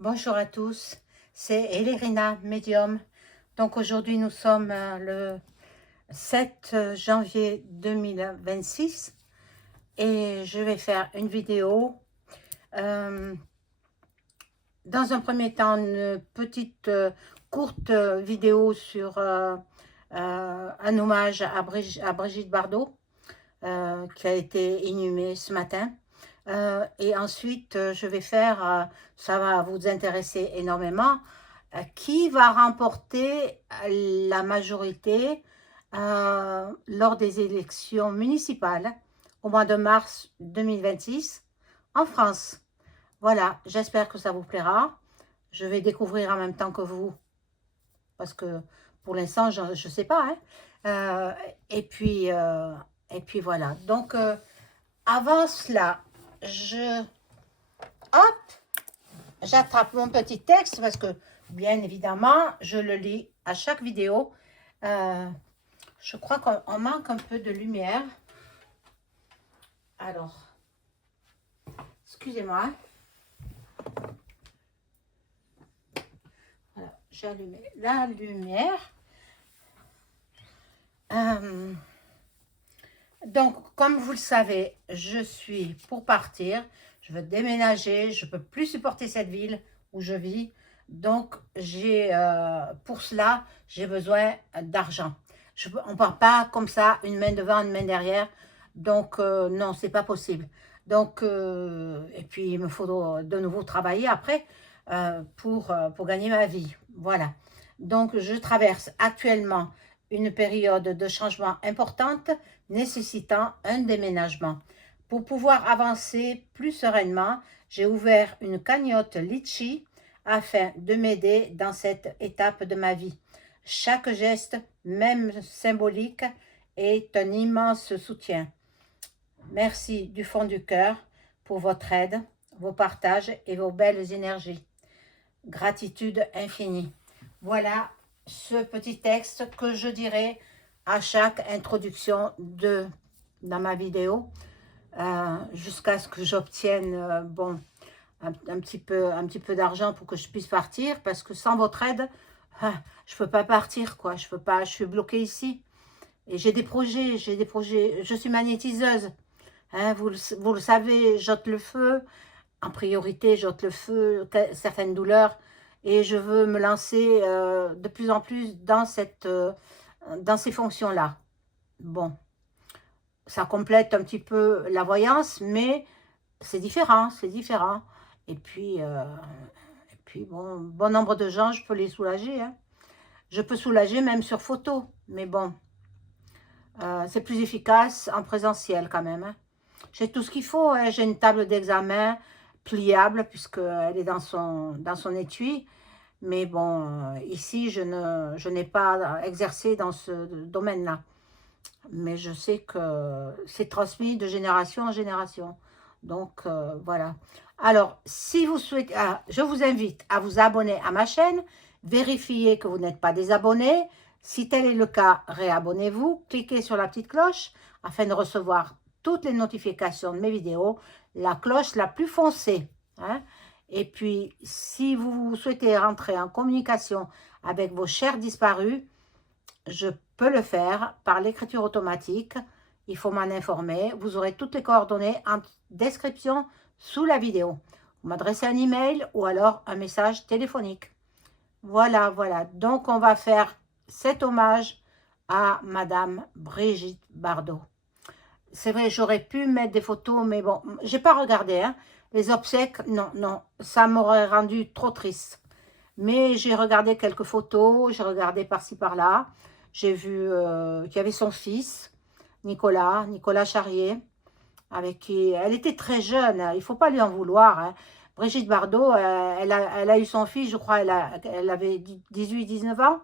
Bonjour à tous, c'est Elérina, médium. Donc aujourd'hui nous sommes le 7 janvier 2026 et je vais faire une vidéo. euh, dans un premier temps, une petite courte vidéo sur un hommage à Brigitte Bardot qui a été inhumée ce matin. Et ensuite, je vais faire, ça va vous intéresser énormément, qui va remporter la majorité lors des élections municipales au mois de mars 2026 en France. Voilà, j'espère que ça vous plaira. Je vais découvrir en même temps que vous, parce que pour l'instant, je ne sais pas, hein. Euh, et puis, euh, et puis voilà. Donc, avant cela, hop, j'attrape mon petit texte parce que, bien évidemment, je le lis à chaque vidéo. Euh, je crois qu'on manque un peu de lumière. Alors, excusez-moi. Voilà, j'ai allumé la lumière. Euh, donc, comme vous le savez, je suis pour partir. Je veux déménager. Je ne peux plus supporter cette ville où je vis. Donc, pour cela, j'ai besoin d'argent. On ne part pas comme ça, une main devant, une main derrière. Donc, non, c'est pas possible. Donc, et puis, il me faut de nouveau travailler après pour gagner ma vie. Voilà. Donc, je traverse actuellement une période de changement importante nécessitant un déménagement. Pour pouvoir avancer plus sereinement, j'ai ouvert une cagnotte Litchi afin de m'aider dans cette étape de ma vie. Chaque geste, même symbolique, est un immense soutien. Merci du fond du cœur pour votre aide, vos partages et vos belles énergies. Gratitude infinie. Voilà ce petit texte que je dirai à chaque introduction dans ma vidéo jusqu'à ce que j'obtienne un petit peu d'argent pour que je puisse partir, parce que sans votre aide, je ne peux pas partir, quoi. Je peux pas, je suis bloquée ici. Et j'ai des projets, je suis magnétiseuse. Hein, vous le savez, j'ôte le feu. En priorité, j'ôte le feu, certaines douleurs. Et je veux me lancer de plus en plus dans ces fonctions-là. Bon, ça complète un petit peu la voyance, mais c'est différent, c'est différent. Et puis bon nombre de gens, je peux les soulager, hein. Je peux soulager même sur photo, mais bon, c'est plus efficace en présentiel quand même, hein. J'ai tout ce qu'il faut, hein. J'ai une table d'examen pliable puisqu'elle est dans son étui. Mais bon, ici, je n'ai pas exercé dans ce domaine-là. Mais je sais que c'est transmis de génération en génération. Donc, voilà. Alors, si vous souhaitez, je vous invite à vous abonner à ma chaîne. Vérifiez que vous n'êtes pas désabonné. Si tel est le cas, réabonnez-vous. Cliquez sur la petite cloche afin de recevoir toutes les notifications de mes vidéos. La cloche la plus foncée, hein. Et puis, si vous souhaitez rentrer en communication avec vos chers disparus, je peux le faire par l'écriture automatique. Il faut m'en informer. Vous aurez toutes les coordonnées en description sous la vidéo. Vous m'adressez un email ou alors un message téléphonique. Voilà, voilà. Donc, on va faire cet hommage à Madame Brigitte Bardot. C'est vrai, j'aurais pu mettre des photos, mais bon, j'ai pas regardé, hein. Les obsèques, non, non, ça m'aurait rendu trop triste. Mais j'ai regardé quelques photos, j'ai regardé par-ci par-là. J'ai vu qu'il y avait son fils, Nicolas Charrier, avec qui elle était très jeune, hein. Il ne faut pas lui en vouloir, hein. Brigitte Bardot, elle a eu son fils, je crois, elle avait 18-19 ans.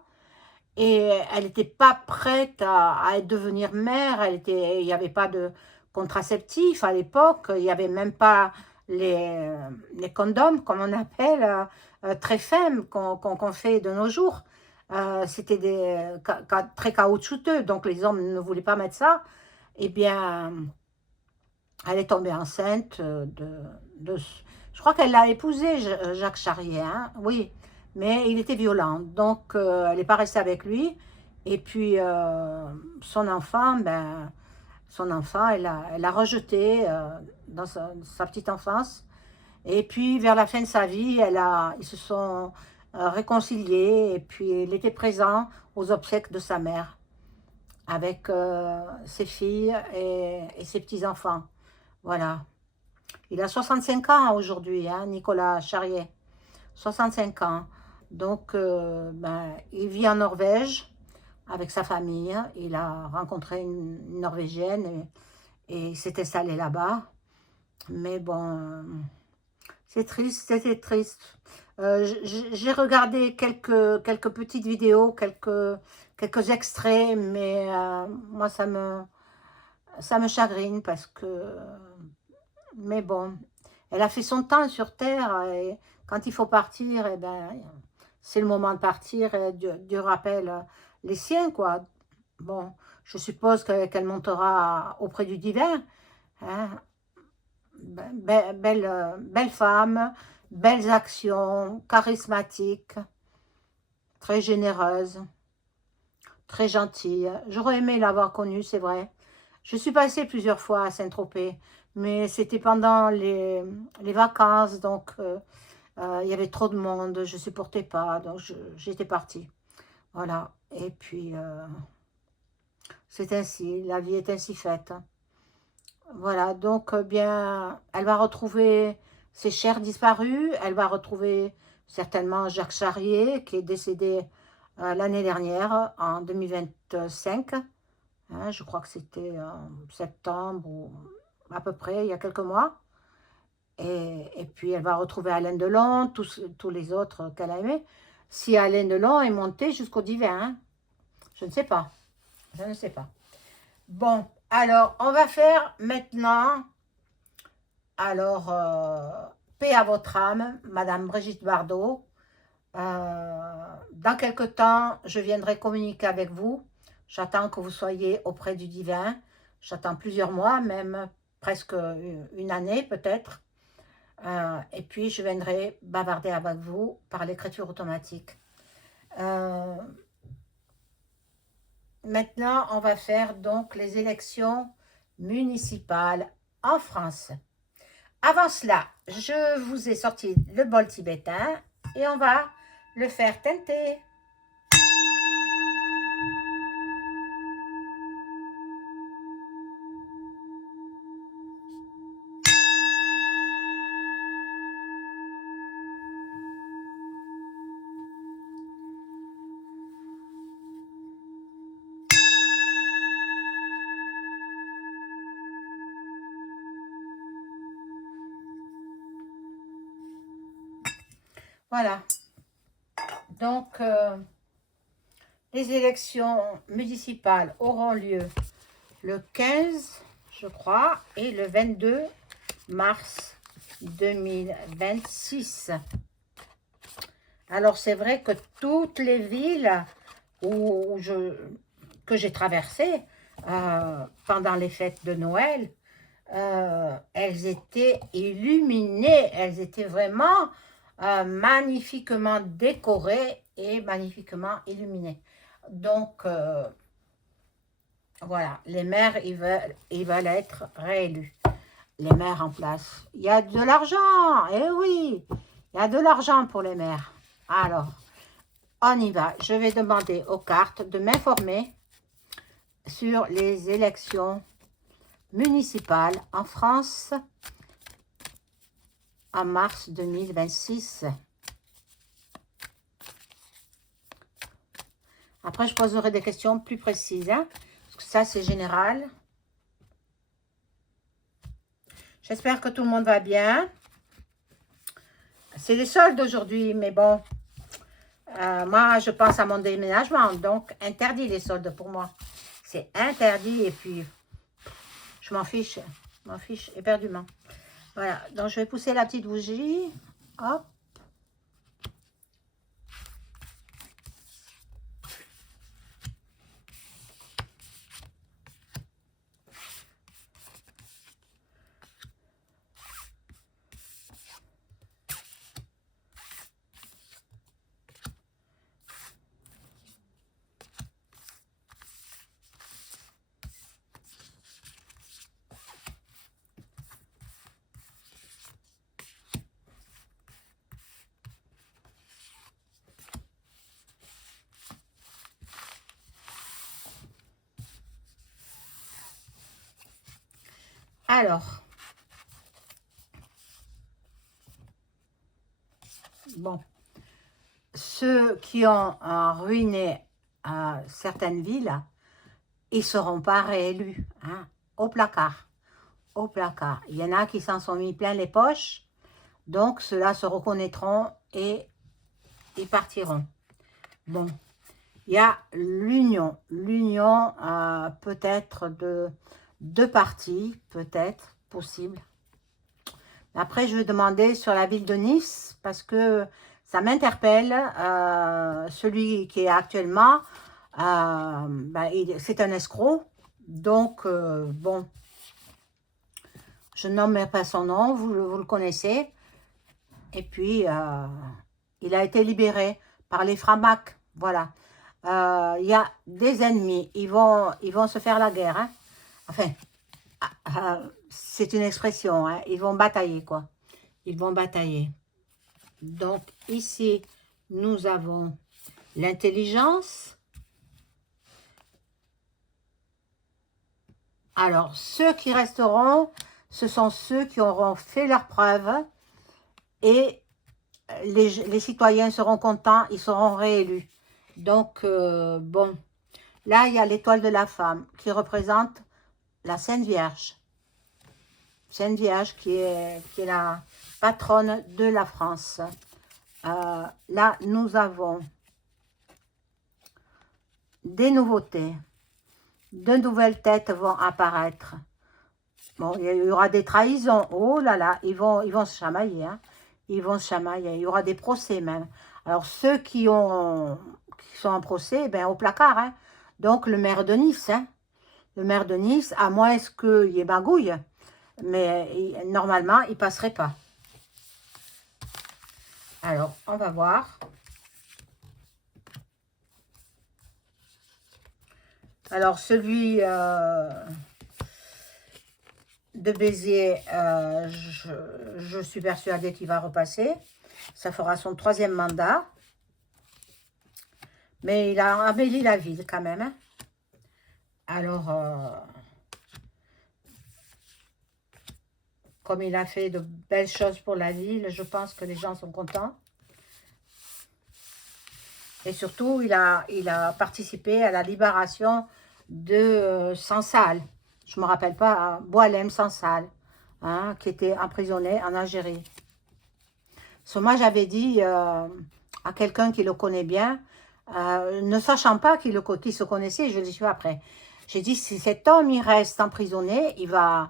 Et elle n'était pas prête à devenir mère. Il n'y avait pas de contraceptif à l'époque. Il n'y avait même pas les condoms, comme on appelle, très fins qu'on fait de nos jours. C'était très caoutchouteux, donc les hommes ne voulaient pas mettre ça. Eh bien, elle est tombée enceinte de Je crois qu'elle l'a épousé, Jacques Charrier, hein, oui, mais il était violent, donc elle n'est pas restée avec lui. Et puis, son enfant, elle l'a rejeté dans sa petite enfance. Et puis, vers la fin de sa vie, ils se sont réconciliés. Et puis, il était présent aux obsèques de sa mère avec ses filles et ses petits-enfants. Voilà. Il a 65 ans aujourd'hui, hein, Nicolas Charrier. 65 ans. Donc, il vit en Norvège avec sa famille. Il a rencontré une Norvégienne et il s'est installé là-bas. Mais bon, c'est triste, c'était triste. J'ai regardé quelques petites vidéos, quelques extraits, mais moi, ça me chagrine parce que... Mais bon, elle a fait son temps sur Terre et quand il faut partir, eh ben, c'est le moment de partir et Dieu rappelle les siens, quoi. Bon, je suppose qu'elle montera auprès du divin, hein. Belle femme, belles actions, charismatique, très généreuse, très gentille. J'aurais aimé l'avoir connue, c'est vrai. Je suis passée plusieurs fois à Saint-Tropez, mais c'était pendant les vacances, donc il y avait trop de monde, je ne supportais pas, donc j'étais partie. Voilà, et puis c'est ainsi, la vie est ainsi faite. Voilà, donc bien, elle va retrouver ses chers disparus, elle va retrouver certainement Jacques Charrier, qui est décédé l'année dernière, en 2025. Hein, je crois que c'était en septembre, ou à peu près, il y a quelques mois. Et puis, elle va retrouver Alain Delon, tous les autres qu'elle a aimés. Si Alain Delon est monté jusqu'au divin, hein, je ne sais pas. Je ne sais pas. Bon, alors, on va faire maintenant... Alors, paix à votre âme, Madame Brigitte Bardot. Dans quelque temps, je viendrai communiquer avec vous. J'attends que vous soyez auprès du divin. J'attends plusieurs mois, même presque une année peut-être. Et puis, je viendrai bavarder avec vous par l'écriture automatique. Maintenant, on va faire donc les élections municipales en France. Avant cela, je vous ai sorti le bol tibétain et on va le faire teinter. Voilà. Donc, les élections municipales auront lieu le 15, je crois, et le 22 mars 2026. Alors, c'est vrai que toutes les villes que j'ai traversées pendant les fêtes de Noël, elles étaient illuminées, elles étaient vraiment magnifiquement décorées et magnifiquement illuminées. Donc, voilà, les maires, ils veulent être réélus. Les maires en place. Il y a de l'argent, eh oui, il y a de l'argent pour les maires. Alors, on y va. Je vais demander aux cartes de m'informer sur les élections municipales en France en mars 2026. Après, je poserai des questions plus précises, hein, parce que ça, c'est général. J'espère que tout le monde va bien. C'est les soldes aujourd'hui, mais bon, moi, je pense à mon déménagement, donc interdit les soldes pour moi. C'est interdit et puis je m'en fiche éperdument. Voilà, donc je vais pousser la petite bougie. Hop. Alors, bon, ceux qui ont ruiné certaines villes, ils ne seront pas réélus, hein, au placard. Au placard. Il y en a qui s'en sont mis plein les poches, donc ceux-là se reconnaîtront et ils partiront. Bon, il y a l'union. L'union peut-être de deux parties, peut-être, possible. Après, je vais demander sur la ville de Nice, parce que ça m'interpelle. Celui qui est actuellement, c'est un escroc. Donc, bon, je nommerai pas son nom, vous le connaissez. Et puis, il a été libéré par les Framac. Voilà. Il y a des ennemis. Ils vont se faire la guerre. Hein. Enfin, c'est une expression. Hein. Ils vont batailler, quoi. Ils vont batailler. Donc, ici, nous avons l'intelligence. Alors, ceux qui resteront, ce sont ceux qui auront fait leurs preuves et les citoyens seront contents, ils seront réélus. Donc, bon, là, il y a l'étoile de la femme qui représente la Sainte Vierge. Sainte Vierge qui est la patronne de la France. Là, nous avons des nouveautés. De nouvelles têtes vont apparaître. Bon, il y aura des trahisons. Oh là là, ils vont se chamailler. Hein. Ils vont se chamailler. Il y aura des procès même. Alors, ceux qui sont en procès, ben, au placard. Hein. Donc, le maire de Nice. Hein. Le maire de Nice, à moins qu'il y ait magouille. Mais normalement, il ne passerait pas. Alors, on va voir. Alors, celui de Béziers, je suis persuadée qu'il va repasser. Ça fera son 3e mandat. Mais il a embelli la ville quand même. Hein. Alors, comme il a fait de belles choses pour la ville, je pense que les gens sont contents. Et surtout, il a participé à la libération de Sansal. Je ne me rappelle pas, Boualem Sansal, hein, qui était emprisonné en Algérie. Moi, j'avais dit à quelqu'un qui le connaît bien, ne sachant pas qu'il se connaissait, je l'ai su après. J'ai dit, si cet homme, il reste emprisonné, il va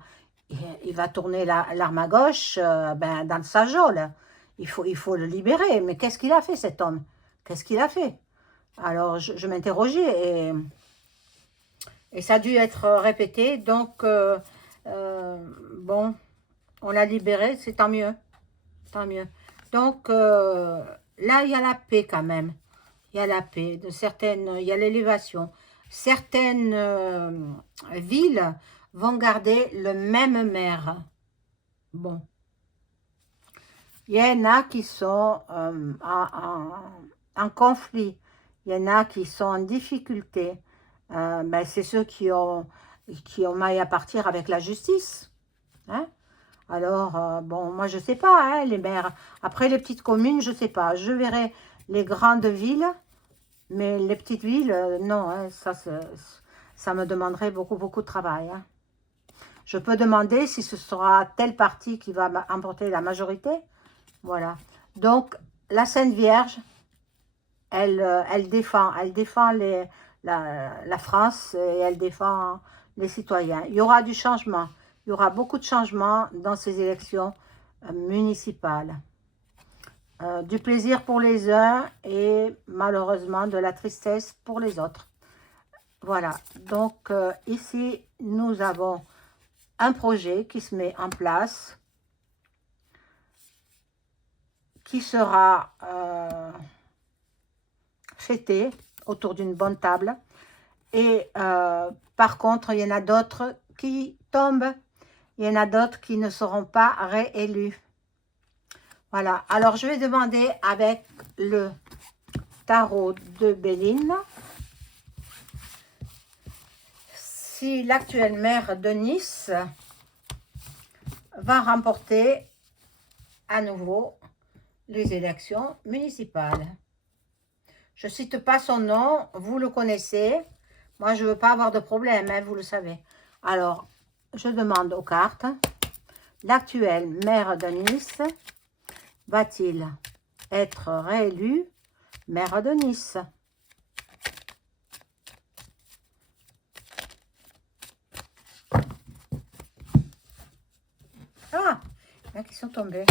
tourner l'arme à gauche dans sa geôle. Il faut le libérer. Mais qu'est-ce qu'il a fait, cet homme? Qu'est-ce qu'il a fait? Alors, je m'interrogeais et ça a dû être répété. Donc, bon, on l'a libéré, c'est tant mieux. Tant mieux. Donc, là, il y a la paix quand même. Il y a la paix. Il y a l'élévation. Certaines villes vont garder le même maire. Bon. Il y en a qui sont en conflit. Il y en a qui sont en difficulté. C'est ceux qui ont maille à partir avec la justice. Hein? Alors, bon, moi, je ne sais pas, hein, les maires. Après, les petites communes, je ne sais pas. Je verrai les grandes villes, mais les petites villes, non, hein, ça me demanderait beaucoup, beaucoup de travail. Hein. Je peux demander si ce sera tel parti qui va emporter la majorité. Voilà. Donc, la Sainte Vierge, elle défend la France et elle défend les citoyens. Il y aura du changement. Il y aura beaucoup de changements dans ces élections municipales. Du plaisir pour les uns et malheureusement de la tristesse pour les autres. Voilà. Donc, ici, nous avons un projet qui se met en place, qui sera fêté autour d'une bonne table. Et par contre, il y en a d'autres qui tombent. Il y en a d'autres qui ne seront pas réélus. Voilà. Alors, je vais demander avec le tarot de Béline si l'actuel maire de Nice va remporter à nouveau les élections municipales. Je ne cite pas son nom, vous le connaissez. Moi, je ne veux pas avoir de problème, hein, vous le savez. Alors, je demande aux cartes, l'actuel maire de Nice va-t-il être réélu maire de Nice? Ah, il y en a qui sont tombés.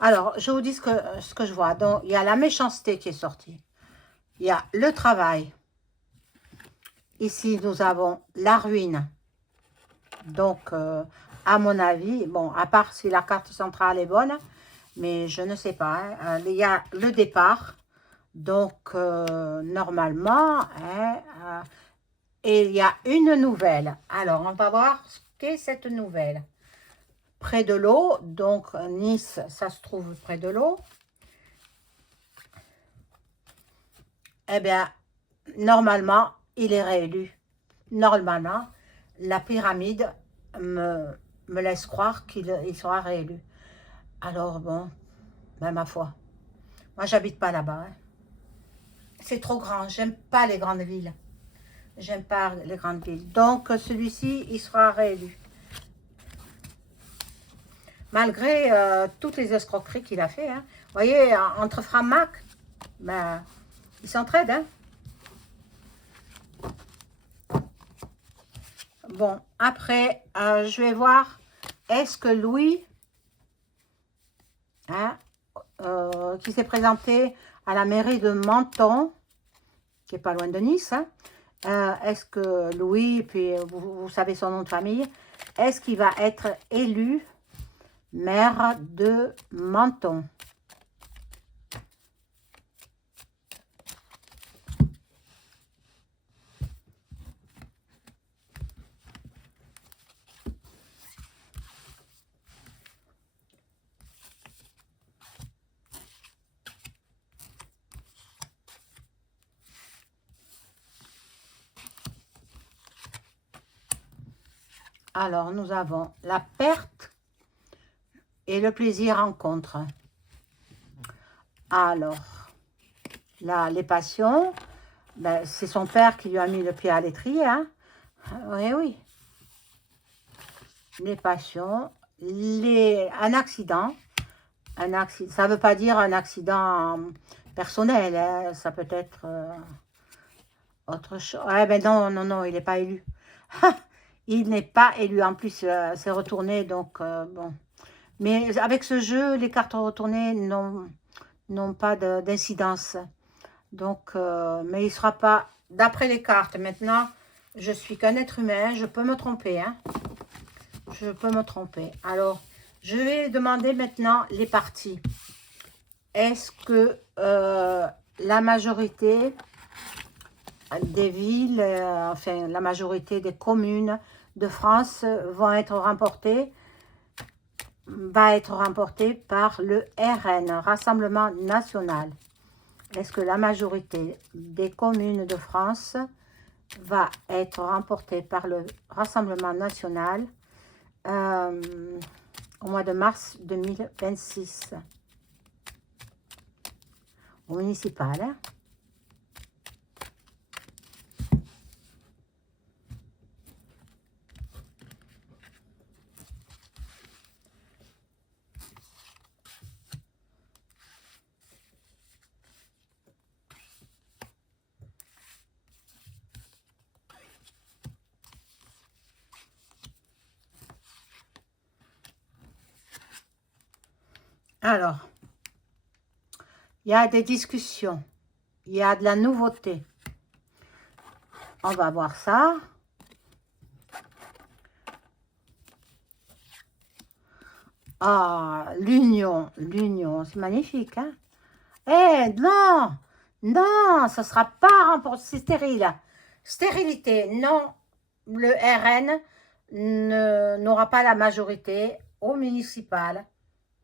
Alors, je vous dis ce que je vois. Donc, il y a la méchanceté qui est sortie. Il y a le travail. Ici, nous avons la ruine. Donc, à mon avis, bon, à part si la carte centrale est bonne, mais je ne sais pas. Hein, il y a le départ. Donc, normalement, hein, et il y a une nouvelle. Alors, on va voir ce qu'est cette nouvelle. Près de l'eau, donc Nice, ça se trouve près de l'eau. Eh bien, normalement, il est réélu. Normalement, la pyramide me laisse croire qu'il sera réélu. Alors, bon, ben, ma foi. Moi, j'habite pas là-bas. Hein. C'est trop grand. J'aime pas les grandes villes. J'aime pas les grandes villes. Donc, celui-ci, il sera réélu. Malgré toutes les escroqueries qu'il a fait. Hein. Vous voyez, entre Framac, ben, ils s'entraident. Hein. Bon, après, je vais voir, est-ce que Louis, hein, qui s'est présenté à la mairie de Menton, qui est pas loin de Nice, hein, est-ce que Louis, puis vous savez son nom de famille, est-ce qu'il va être élu maire de Menton? Alors, nous avons la perte et le plaisir rencontre. Alors, là, les passions, ben, c'est son père qui lui a mis le pied à l'étrier. Hein. Oui, oui. Les passions, un accident. Ça ne veut pas dire un accident personnel. Hein. Ça peut être autre chose. Ouais, ben non, non, non, il n'est pas élu. Il n'est pas élu. En plus, c'est retourné, donc bon. Mais avec ce jeu, les cartes retournées n'ont pas d'incidence. Donc, mais il ne sera pas, d'après les cartes, maintenant, je suis qu'un être humain, je peux me tromper. Hein. Je peux me tromper. Alors, je vais demander maintenant les partis. Est-ce que la majorité des villes, enfin la majorité des communes de France va être remportée par le RN, Rassemblement National? Est-ce que la majorité des communes de France va être remportée par le Rassemblement National au mois de mars 2026 au municipal? Hein? Alors, il y a des discussions, il y a de la nouveauté. on va voir ça. Ah, l'union, c'est magnifique, hein? Eh, non, non, ça ne sera pas remporté, c'est stérile. Stérilité, non, le RN n'aura pas la majorité au municipal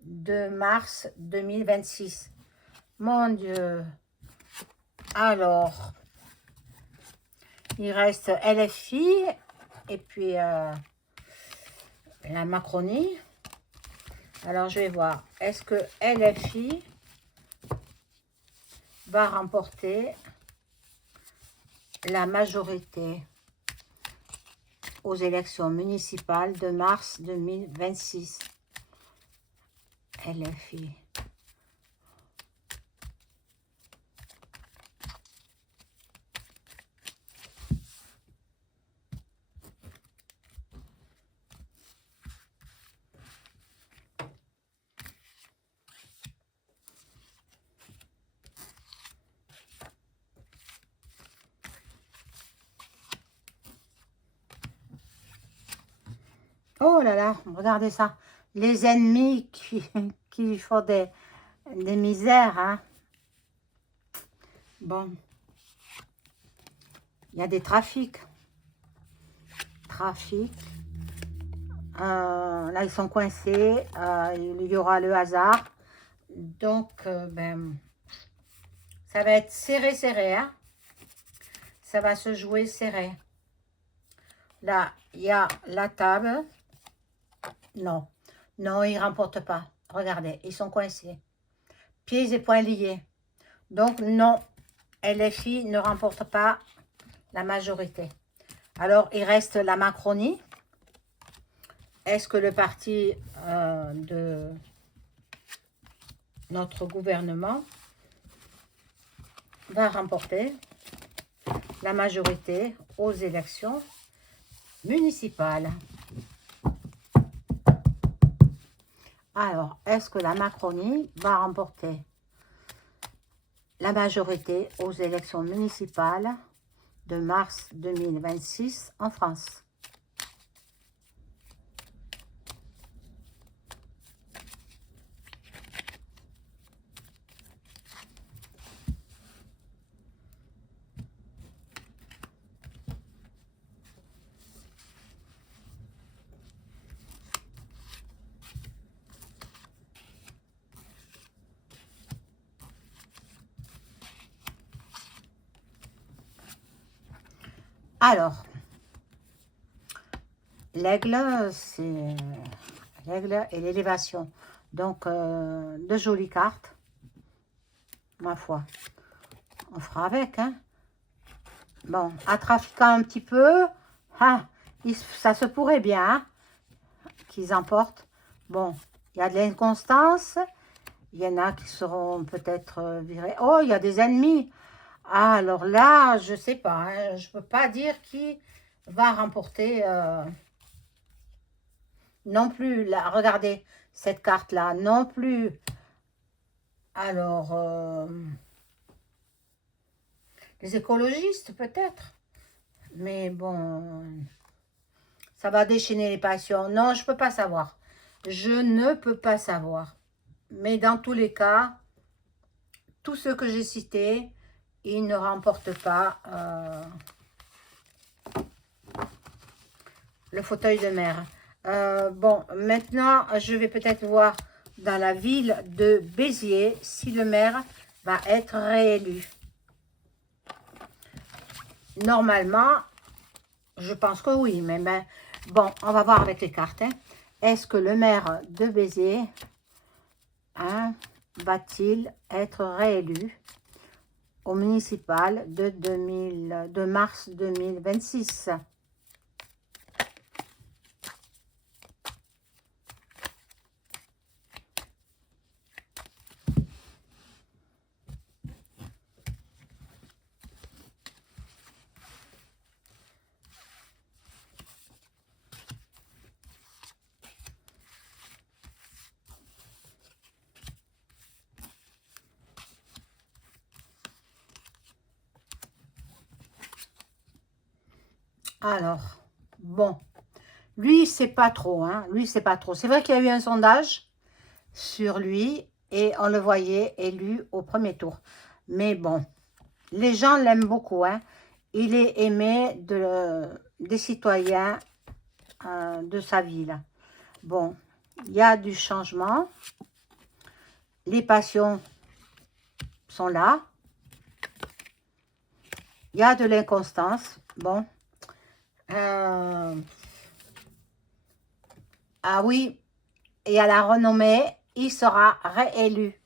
de mars 2026. Mon Dieu. Alors, il reste LFI et puis la Macronie. Alors, je vais voir. Est-ce que LFI va remporter la majorité aux élections municipales de mars 2026? LFI. Oh là là, regardez ça. Les ennemis qui font des misères, hein. Bon, il y a des trafics. Là, ils sont coincés. Il y aura le hasard. Donc, ben, ça va être serré, hein. Ça va se jouer serré. Là, il y a la table. Non, non, ils ne remportent pas. Regardez, ils sont coincés. Pieds et poings liés. Donc, non, LFI ne remporte pas la majorité. Alors, il reste la Macronie. Est-ce que le parti de notre gouvernement va remporter la majorité aux élections municipales? Alors, est-ce que la Macronie va remporter la majorité aux élections municipales de mars 2026 en France? Alors, l'aigle, c'est l'aigle et l'élévation. Donc, de jolies cartes, ma foi. On fera avec, hein. Bon, à trafiquant un petit peu, hein, ça se pourrait bien hein, qu'ils emportent. Bon, il y a de l'inconstance. Il y en a qui seront peut-être virés. Oh, il y a des ennemis. Ah, alors là, je sais pas. Hein, je peux pas dire qui va remporter non plus. Là, regardez cette carte-là. Non plus. Alors, les écologistes peut-être. Mais bon, ça va déchaîner les passions. Non, je peux pas savoir. Je ne peux pas savoir. Mais dans tous les cas, tous ceux que j'ai cités, ils ne remportent pas le fauteuil de maire. Bon, maintenant, je vais peut-être voir dans la ville de Béziers si le maire va être réélu. Normalement, je pense que oui, mais ben, bon, on va voir avec les cartes. Hein. Est-ce que le maire de Béziers hein, va-t-il être réélu au municipal de mars 2026? Alors, bon. Lui, c'est pas trop, hein. Lui, c'est pas trop. C'est vrai qu'il y a eu un sondage sur lui et on le voyait élu au premier tour. Mais bon, les gens l'aiment beaucoup, hein. Il est aimé des citoyens de sa ville. Bon, il y a du changement. Les passions sont là. Il y a de l'inconstance. Bon. Ah oui, et à la renommée, il sera réélu.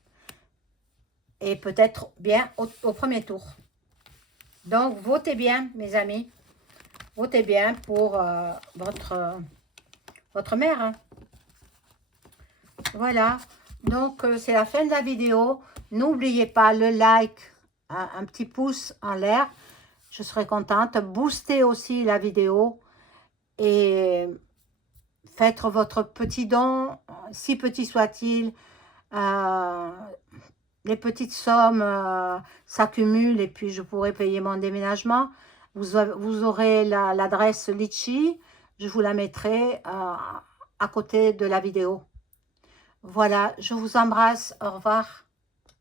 Et peut-être bien au premier tour. Donc, votez bien, mes amis. Votez bien pour votre maire. Hein. Voilà. Donc, c'est la fin de la vidéo. N'oubliez pas le like, un petit pouce en l'air. Je serai contente. Boostez aussi la vidéo. Et faites votre petit don, si petit soit-il. Les petites sommes s'accumulent et puis je pourrai payer mon déménagement. Vous aurez l'adresse Litchi. Je vous la mettrai à côté de la vidéo. Voilà, je vous embrasse. Au revoir.